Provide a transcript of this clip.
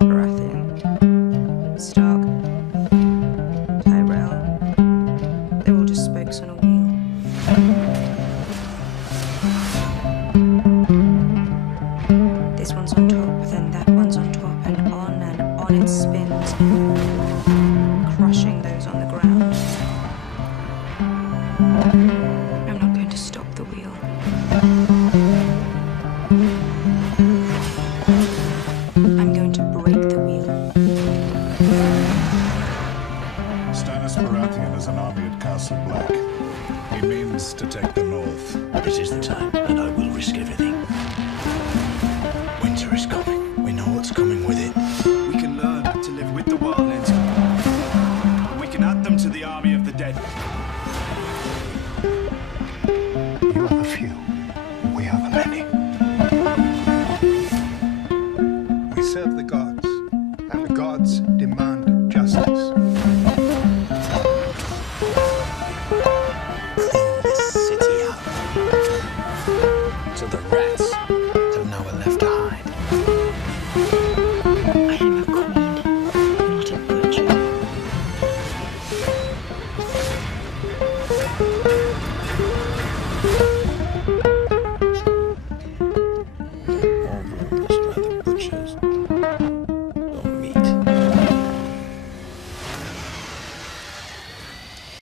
Baratheon, Stark, Tyrell. They're all just spokes on a wheel. This one's on top, then that one's on top, and on it spins, crushing those on the ground. I'm not going to stop the wheel. I'm going to break the wheel. Stannis Baratheon has an army at Castle Black. He means to take the north. This is the time, and I will risk everything. Winter is coming. We know what's coming with it. We can learn to live with the wildlings. We can add them to the army of the dead. You are the few. We are the many. We serve the gods, and the gods demand justice.